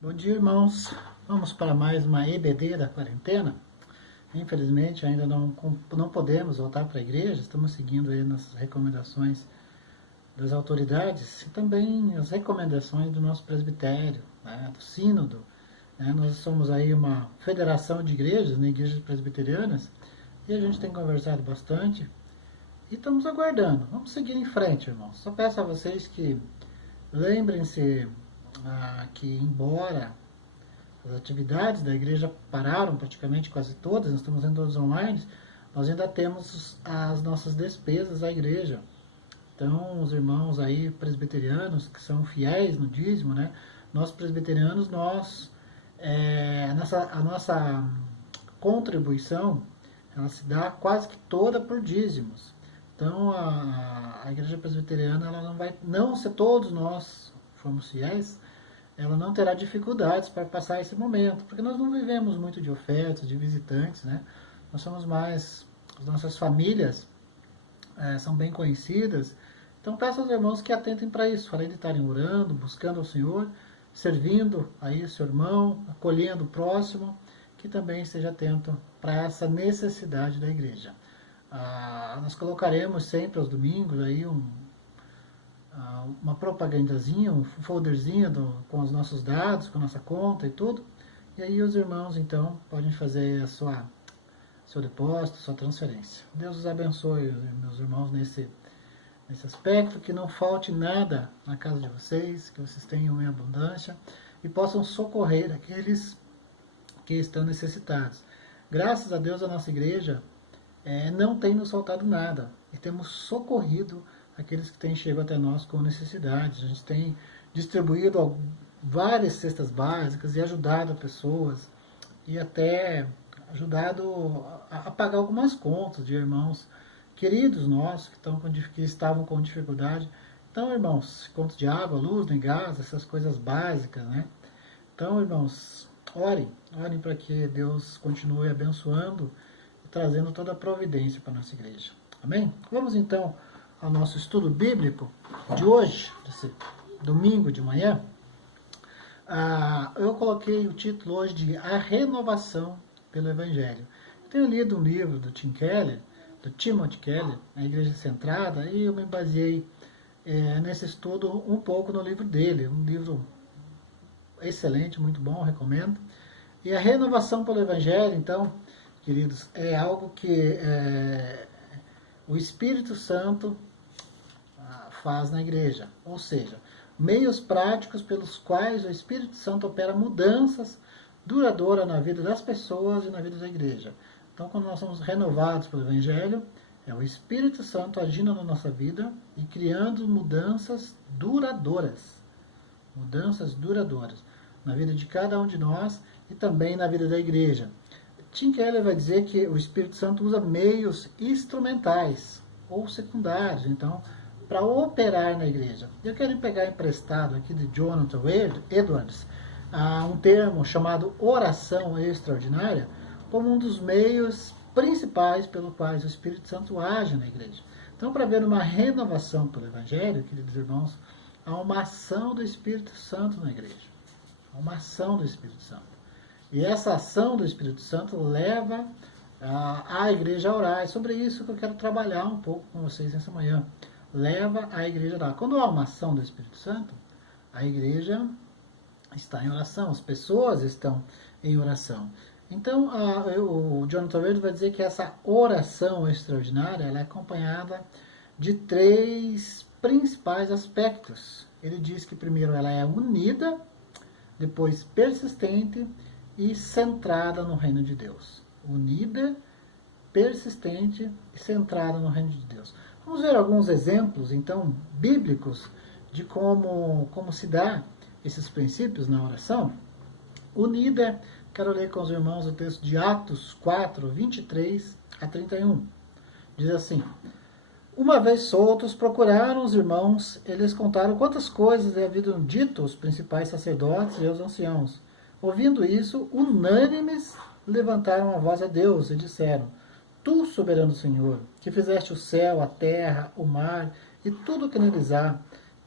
Bom dia, irmãos. Vamos para mais uma EBD da quarentena. Infelizmente, ainda não podemos voltar para a igreja. Estamos seguindo aí nas recomendações das autoridades e também as recomendações do nosso presbitério, né, do sínodo. Né? Nós somos aí uma federação de igrejas, né, igrejas presbiterianas, e a gente tem conversado bastante e estamos aguardando. Vamos seguir em frente, irmãos. Só peço a vocês que lembrem-se que, embora as atividades da igreja pararam praticamente quase todas, nós estamos em todos online, nós ainda temos as nossas despesas da igreja. Então, os irmãos aí presbiterianos que são fiéis no dízimo, né? Nós presbiterianos, a nossa contribuição, ela se dá quase que toda por dízimos. Então, a igreja presbiteriana, ela não vai, não se todos nós formos fiéis, ela não terá dificuldades para passar esse momento, porque nós não vivemos muito de ofertas, de visitantes, né? Nós somos mais, as nossas famílias são bem conhecidas, então peço aos irmãos que atentem para isso, além de estarem orando, buscando ao Senhor, servindo aí o seu irmão, acolhendo o próximo, que também esteja atento para essa necessidade da igreja. Nós colocaremos sempre aos domingos aí uma propagandazinha, um folderzinho com os nossos dados, com a nossa conta e tudo. E aí os irmãos, então, podem fazer seu depósito, sua transferência. Deus os abençoe, meus irmãos, nesse aspecto, que não falte nada na casa de vocês, que vocês tenham em abundância e possam socorrer aqueles que estão necessitados. Graças a Deus, a nossa igreja não tem nos faltado nada e temos socorrido aqueles que têm chegado até nós com necessidades. A gente tem distribuído várias cestas básicas e ajudado pessoas e até ajudado a pagar algumas contas de irmãos queridos nossos que estavam com dificuldade. Então, irmãos, contas de água, luz, nem gás, essas coisas básicas, né? Então, irmãos, orem para que Deus continue abençoando e trazendo toda a providência para a nossa igreja. Amém? Vamos então ao nosso estudo bíblico de hoje, desse domingo de manhã. Eu coloquei o título hoje de A Renovação pelo Evangelho. Eu tenho lido um livro do Timothy Keller, A Igreja Centrada, e eu me baseei nesse estudo um pouco no livro dele, um livro excelente, muito bom, recomendo. E a renovação pelo Evangelho, então, queridos, é algo que o Espírito Santo faz na igreja, ou seja, meios práticos pelos quais o Espírito Santo opera mudanças duradouras na vida das pessoas e na vida da igreja. Então, quando nós somos renovados pelo Evangelho, é o Espírito Santo agindo na nossa vida e criando mudanças duradouras na vida de cada um de nós e também na vida da igreja. Tim Keller vai dizer que o Espírito Santo usa meios instrumentais ou secundários, então, para operar na igreja. Eu quero pegar emprestado aqui de Jonathan Edwards um termo chamado oração extraordinária como um dos meios principais pelos quais o Espírito Santo age na igreja. Então, para ver uma renovação pelo Evangelho, queridos irmãos, há uma ação do Espírito Santo na igreja. Há uma ação do Espírito Santo. E essa ação do Espírito Santo leva a igreja a orar. É sobre isso que eu quero trabalhar um pouco com vocês nessa manhã. Leva a igreja a orar. Quando há uma ação do Espírito Santo, a igreja está em oração, as pessoas estão em oração. Então, o Jonathan Edwards vai dizer que essa oração extraordinária ela é acompanhada de 3 principais aspectos. Ele diz que primeiro ela é unida, depois persistente e centrada no reino de Deus. Unida, persistente e centrada no reino de Deus. Vamos ver alguns exemplos, então, bíblicos de como se dá esses princípios na oração. Unida, quero ler com os irmãos o texto de Atos 4, 23 a 31. Diz assim: Uma vez soltos, procuraram os irmãos, eles contaram quantas coisas haviam dito os principais sacerdotes e os anciãos. Ouvindo isso, unânimes levantaram a voz a Deus e disseram: Tu, soberano Senhor, que fizeste o céu, a terra, o mar e tudo o que neles há,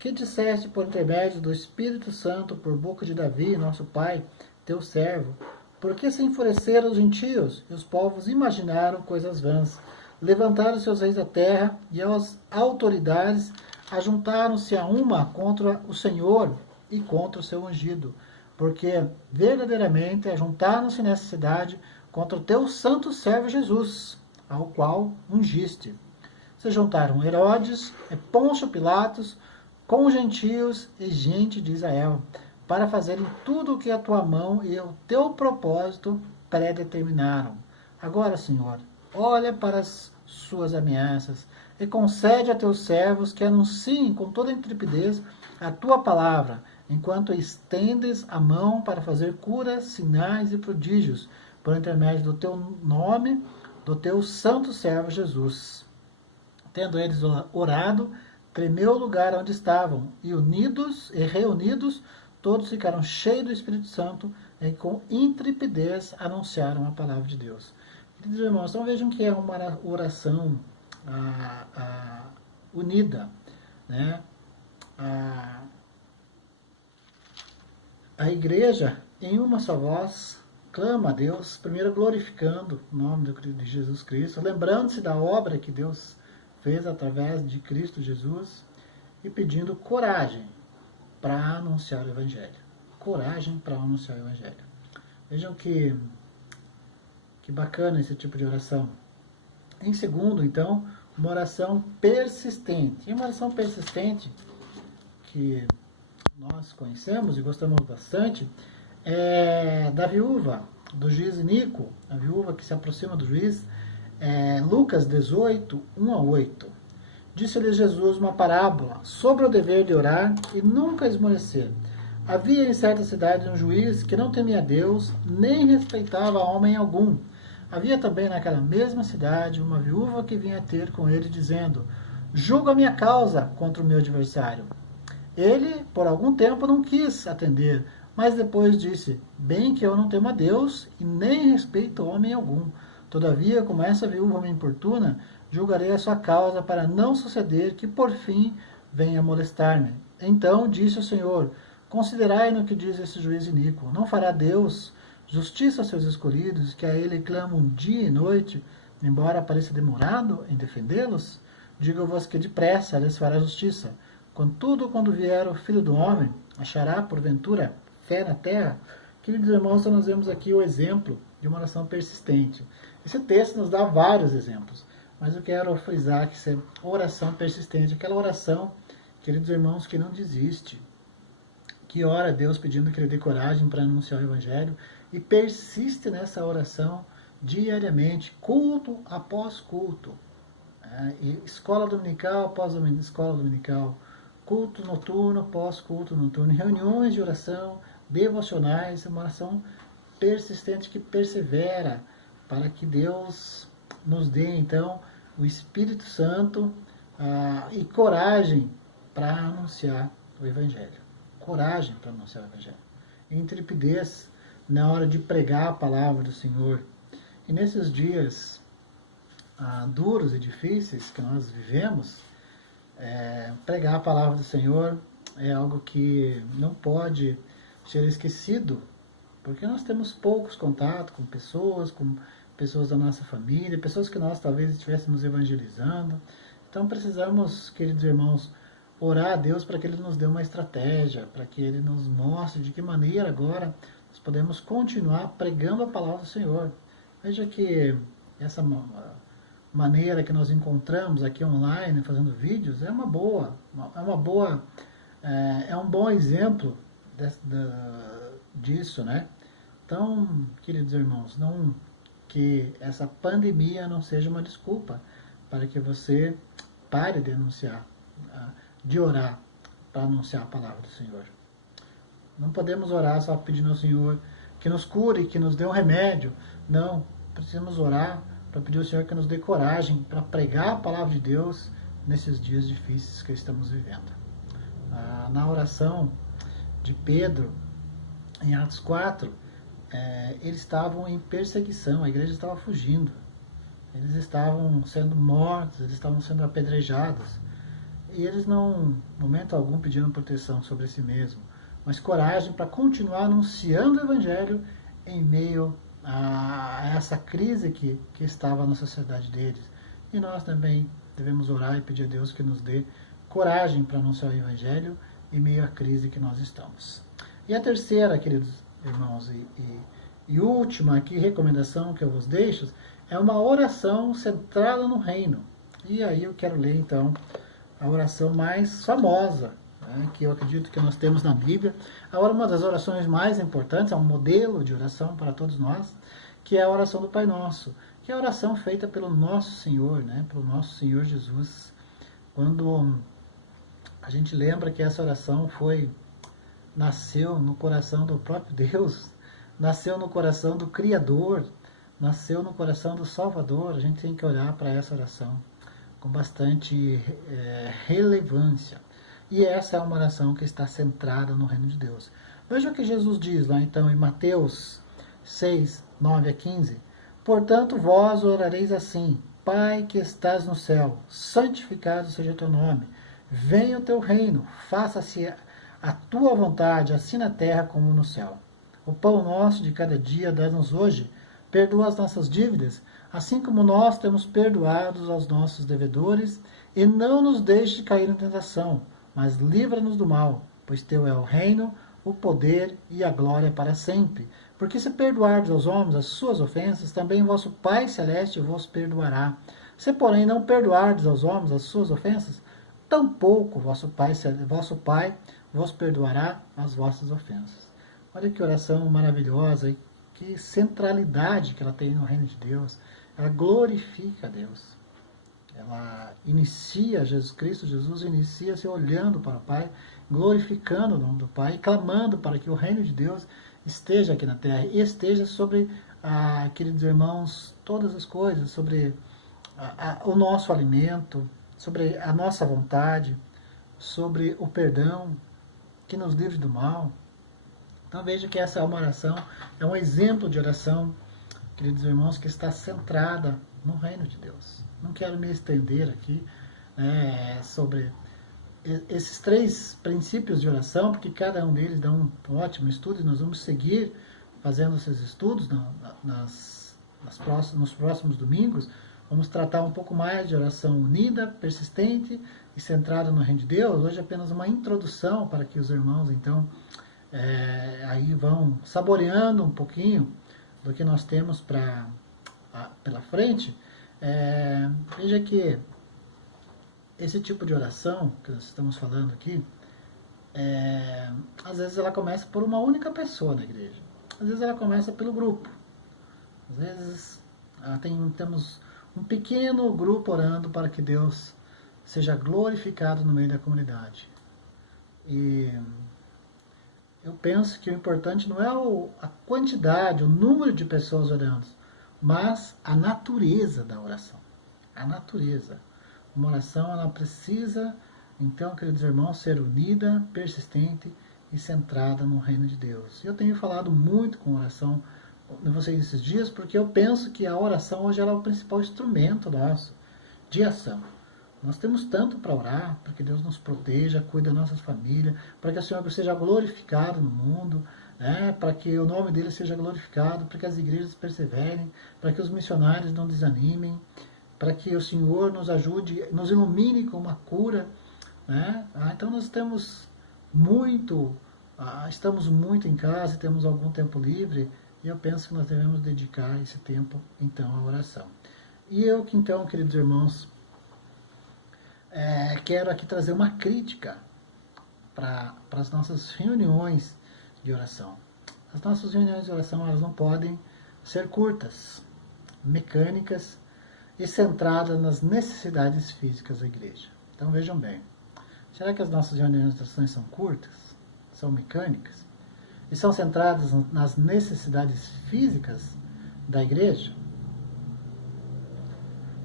que disseste por intermédio do Espírito Santo por boca de Davi, nosso pai, teu servo. Porque se enfureceram os gentios, e os povos imaginaram coisas vãs. Levantaram seus reis da terra, e as autoridades ajuntaram-se a uma contra o Senhor e contra o seu ungido. Porque verdadeiramente ajuntaram-se nessa cidade contra o teu santo servo Jesus, ao qual ungiste. Se juntaram Herodes, Pôncio Pilatos, com os gentios e gente de Israel, para fazerem tudo o que a tua mão e o teu propósito predeterminaram. Agora, Senhor, olha para as suas ameaças e concede a teus servos que anunciem com toda intrepidez a tua palavra, enquanto estendes a mão para fazer curas, sinais e prodígios, por intermédio do teu nome, do teu santo servo Jesus. Tendo eles orado, tremeu o lugar onde estavam, e unidos e reunidos, todos ficaram cheios do Espírito Santo e com intrepidez anunciaram a palavra de Deus. Queridos irmãos, então vejam que é uma oração unida, né? A igreja, em uma só voz, clama a Deus, primeiro glorificando o nome de Jesus Cristo, lembrando-se da obra que Deus fez através de Cristo Jesus e pedindo coragem para anunciar o Evangelho. Coragem para anunciar o Evangelho. Vejam que bacana esse tipo de oração. Em segundo, então, uma oração persistente. E uma oração persistente que nós conhecemos e gostamos bastante é da viúva, do juiz Inico, a viúva que se aproxima do juiz, Lucas 18, 1 a 8. Disse-lhe Jesus uma parábola sobre o dever de orar e nunca esmorecer. Havia em certa cidade um juiz que não temia Deus, nem respeitava homem algum. Havia também naquela mesma cidade uma viúva que vinha ter com ele, dizendo: julga a minha causa contra o meu adversário. Ele, por algum tempo, não quis atender, mas depois disse: bem que eu não temo a Deus e nem respeito homem algum. Todavia, como essa viúva me importuna, julgarei a sua causa para não suceder que por fim venha molestar-me. Então disse o Senhor: considerai no que diz esse juiz iníquo. Não fará Deus justiça aos seus escolhidos, que a ele clamam dia e noite, embora pareça demorado em defendê-los? Digo-vos que depressa lhes fará justiça. Contudo, quando vier o Filho do Homem, achará, porventura, fé na terra? Queridos irmãos, nós vemos aqui o exemplo de uma oração persistente. Esse texto nos dá vários exemplos, mas eu quero frisar que isso é oração persistente, aquela oração, queridos irmãos, que não desiste, que ora a Deus pedindo que Ele dê coragem para anunciar o Evangelho e persiste nessa oração diariamente, culto após culto, escola dominical após escola dominical, culto noturno após culto noturno, reuniões de oração, devocionais, uma oração persistente que persevera, para que Deus nos dê, então, o Espírito Santo e coragem para anunciar o Evangelho. Coragem para anunciar o Evangelho. Intrepidez na hora de pregar a palavra do Senhor. E nesses dias duros e difíceis que nós vivemos, pregar a palavra do Senhor é algo que não pode ser esquecido, porque nós temos poucos contatos com pessoas da nossa família, pessoas que nós talvez estivéssemos evangelizando. Então precisamos, queridos irmãos, orar a Deus para que Ele nos dê uma estratégia, para que Ele nos mostre de que maneira agora nós podemos continuar pregando a palavra do Senhor. Veja que essa maneira que nós encontramos aqui online, fazendo vídeos, é um bom exemplo disso, né? Então, queridos irmãos, que essa pandemia não seja uma desculpa para que você pare de anunciar, de orar para anunciar a palavra do Senhor. Não podemos orar só pedindo ao Senhor que nos cure, que nos dê um remédio. Não, precisamos orar para pedir ao Senhor que nos dê coragem para pregar a palavra de Deus nesses dias difíceis que estamos vivendo. Na oração de Pedro, em Atos 4, eles estavam em perseguição, a igreja estava fugindo. Eles estavam sendo mortos, eles estavam sendo apedrejados. e eles não, em momento algum, pediram proteção sobre si mesmo, mas coragem para continuar anunciando o Evangelho em meio a essa crise que estava na sociedade deles. E nós também devemos orar e pedir a Deus que nos dê coragem para anunciar o Evangelho em meio à crise que nós estamos. E a terceira, queridos irmãos, e última aqui recomendação que eu vos deixo, é uma oração centrada no reino. E aí eu quero ler então a oração mais famosa, né, que eu acredito que nós temos na Bíblia. Agora, uma das orações mais importantes, é um modelo de oração para todos nós, que é a oração do Pai Nosso, que é a oração feita pelo nosso Senhor, né, pelo nosso Senhor Jesus. Quando a gente lembra que essa oração nasceu no coração do próprio Deus, nasceu no coração do Criador, nasceu no coração do Salvador, a gente tem que olhar para essa oração com bastante relevância. E essa é uma oração que está centrada no reino de Deus. Veja o que Jesus diz lá então em Mateus 6, 9 a 15. Portanto, vós orareis assim: Pai que estás no céu, santificado seja o teu nome. Venha o teu reino, faça-se a tua vontade, assim na terra como no céu. O pão nosso de cada dia dá-nos hoje. Perdoa as nossas dívidas, assim como nós temos perdoados aos nossos devedores, e não nos deixe cair em tentação, mas livra-nos do mal, pois teu é o reino, o poder e a glória para sempre. Porque se perdoardes aos homens as suas ofensas, também vosso Pai Celeste vos perdoará. Se, porém, não perdoardes aos homens as suas ofensas, tampouco vosso Pai vos perdoará as vossas ofensas. Olha que oração maravilhosa, que centralidade que ela tem no reino de Deus. Ela glorifica a Deus. Ela inicia Jesus inicia-se olhando para o Pai, glorificando o nome do Pai, clamando para que o reino de Deus esteja aqui na terra e esteja sobre, queridos irmãos, todas as coisas, sobre o nosso alimento, sobre a nossa vontade, sobre o perdão, que nos livre do mal. Então veja que essa é uma oração, é um exemplo de oração, queridos irmãos, que está centrada no reino de Deus. Não quero me estender aqui sobre esses 3 princípios de oração, porque cada um deles dá um ótimo estudo e nós vamos seguir fazendo esses estudos nos próximos domingos. Vamos tratar um pouco mais de oração unida, persistente e centrada no reino de Deus. Hoje é apenas uma introdução para que os irmãos, então, aí vão saboreando um pouquinho do que nós temos pela frente. Veja que esse tipo de oração que nós estamos falando aqui, às vezes ela começa por uma única pessoa na igreja, às vezes ela começa pelo grupo, às vezes temos um pequeno grupo orando para que Deus seja glorificado no meio da comunidade. E eu penso que o importante não é a quantidade, o número de pessoas orando, mas a natureza da oração. A natureza. Uma oração, ela precisa, então, queridos irmãos, ser unida, persistente e centrada no reino de Deus. Eu tenho falado muito com oração de vocês esses dias, porque eu penso que a oração hoje ela é o principal instrumento nosso de ação. Nós temos tanto para orar, para que Deus nos proteja, cuide da nossa família, para que o Senhor seja glorificado no mundo, para que o nome dele seja glorificado, para que as igrejas perseverem, para que os missionários não desanimem, para que o Senhor nos ajude, nos ilumine com uma cura. Então nós temos estamos muito em casa, temos algum tempo livre, e eu penso que nós devemos dedicar esse tempo, então, à oração. E eu que, então, queridos irmãos, quero aqui trazer uma crítica para as nossas reuniões de oração. As nossas reuniões de oração, elas não podem ser curtas, mecânicas e centradas nas necessidades físicas da igreja. Então vejam bem, será que as nossas reuniões de oração são curtas, são mecânicas e são centradas nas necessidades físicas da igreja?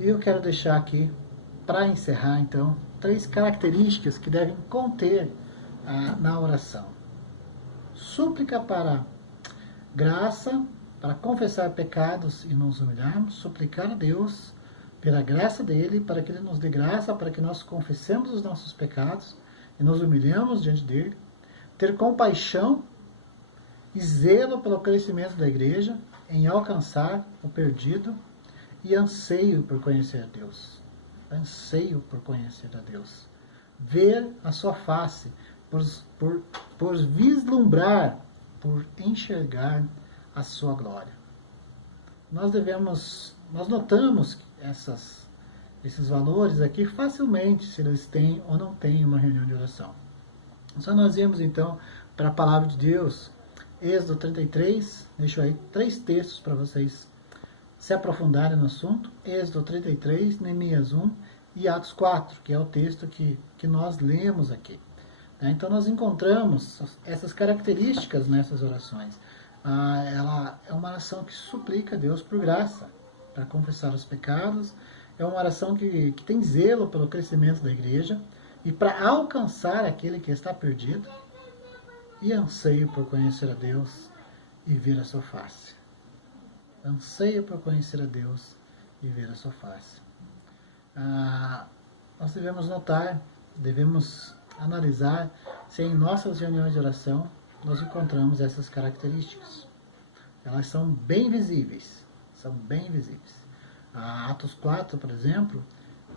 E eu quero deixar aqui, para encerrar, então, 3 características que devem conter na oração. Súplica para graça, para confessar pecados e nos humilharmos, suplicar a Deus, pela graça dele, para que ele nos dê graça, para que nós confessemos os nossos pecados e nos humilhamos diante dele, ter compaixão e zelo pelo crescimento da igreja, em alcançar o perdido e anseio por conhecer a Deus. Anseio por conhecer a Deus. Ver a sua face, por vislumbrar, por enxergar a sua glória. Nós notamos esses valores aqui facilmente, se eles têm ou não têm uma reunião de oração. Então nós vamos então para a palavra de Deus, Êxodo 33, deixo aí 3 textos para vocês se aprofundarem no assunto, Êxodo 33, Neemias 1 e Atos 4, que é o texto que nós lemos aqui. Então nós encontramos essas características nessas orações. Ela é uma oração que suplica a Deus por graça, para confessar os pecados, é uma oração que tem zelo pelo crescimento da igreja e para alcançar aquele que está perdido, e anseio por conhecer a Deus e ver a sua face. Anseio por conhecer a Deus e ver a sua face. Nós devemos notar, devemos analisar se em nossas reuniões de oração nós encontramos essas características. Elas são bem visíveis. São bem visíveis. Atos 4, por exemplo,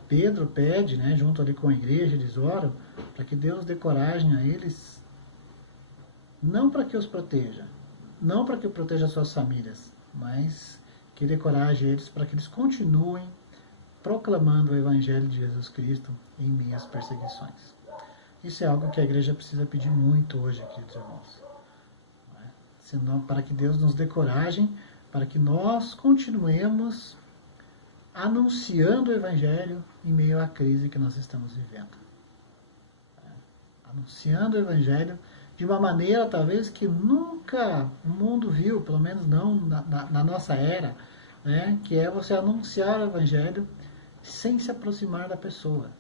Pedro pede, junto ali com a igreja, eles oram, para que Deus dê coragem a eles, não para que os proteja, não para que proteja suas famílias, mas que dê coragem a eles para que eles continuem proclamando o Evangelho de Jesus Cristo em meio às perseguições. Isso é algo que a igreja precisa pedir muito hoje, queridos irmãos. Senão, para que Deus nos dê coragem, para que nós continuemos anunciando o Evangelho em meio à crise que nós estamos vivendo. Anunciando o Evangelho de uma maneira, talvez, que nunca o mundo viu, pelo menos não na nossa era, que é você anunciar o Evangelho sem se aproximar da pessoa,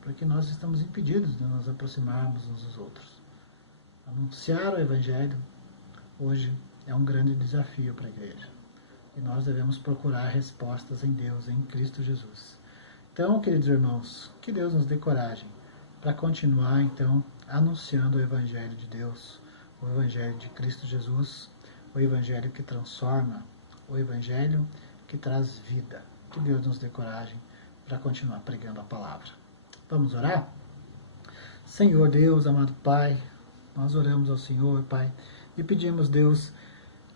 porque nós estamos impedidos de nos aproximarmos uns dos outros. Anunciar o Evangelho hoje é um grande desafio para a igreja. E nós devemos procurar respostas em Deus, em Cristo Jesus. Então, queridos irmãos, que Deus nos dê coragem para continuar, então, anunciando o Evangelho de Deus, o Evangelho de Cristo Jesus, o Evangelho que transforma, o Evangelho que traz vida. Que Deus nos dê coragem para continuar pregando a palavra. Vamos orar? Senhor Deus, amado Pai, nós oramos ao Senhor, Pai, e pedimos, Deus,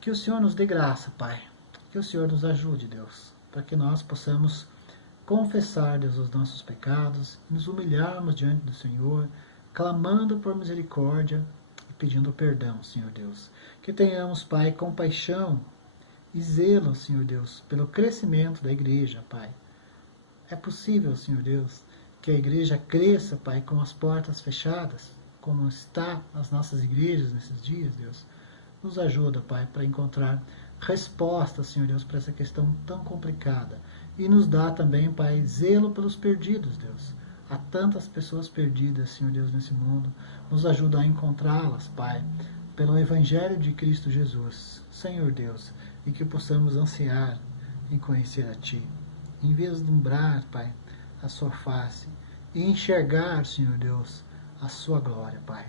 que o Senhor nos dê graça, Pai, que o Senhor nos ajude, Deus, para que nós possamos confessar, Deus, os nossos pecados, nos humilharmos diante do Senhor, clamando por misericórdia e pedindo perdão, Senhor Deus. Que tenhamos, Pai, compaixão e zelo, Senhor Deus, pelo crescimento da igreja, Pai. É possível, Senhor Deus, que a igreja cresça, Pai, com as portas fechadas, como está nas nossas igrejas nesses dias, Deus. Nos ajuda, Pai, para encontrar respostas, Senhor Deus, para essa questão tão complicada. E nos dá também, Pai, zelo pelos perdidos, Deus. Há tantas pessoas perdidas, Senhor Deus, nesse mundo. Nos ajuda a encontrá-las, Pai, pelo Evangelho de Cristo Jesus, Senhor Deus, e que possamos ansiar em conhecer a Ti, em vislumbrar, Pai, a Sua face, e enxergar, Senhor Deus, a Sua glória, Pai.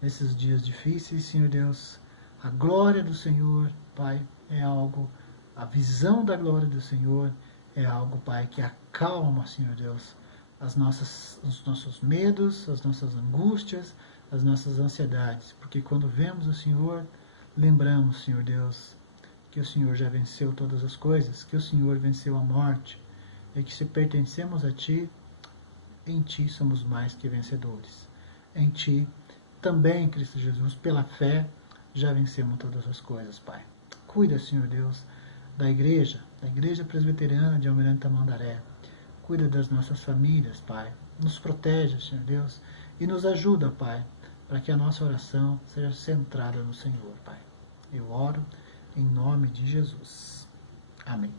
Nesses dias difíceis, Senhor Deus, a glória do Senhor, Pai, é algo, a visão da glória do Senhor é algo, Pai, que acalma, Senhor Deus, os nossos medos, as nossas angústias, as nossas ansiedades. Porque quando vemos o Senhor, lembramos, Senhor Deus, que o Senhor já venceu todas as coisas, que o Senhor venceu a morte, e que se pertencemos a Ti, em Ti somos mais que vencedores. Em Ti, também, Cristo Jesus, pela fé, já vencemos todas as coisas, Pai. Cuida, Senhor Deus, da igreja presbiteriana de Almirante Tamandaré. Cuida das nossas famílias, Pai. Nos protege, Senhor Deus, e nos ajuda, Pai, para que a nossa oração seja centrada no Senhor, Pai. Eu oro em nome de Jesus. Amém.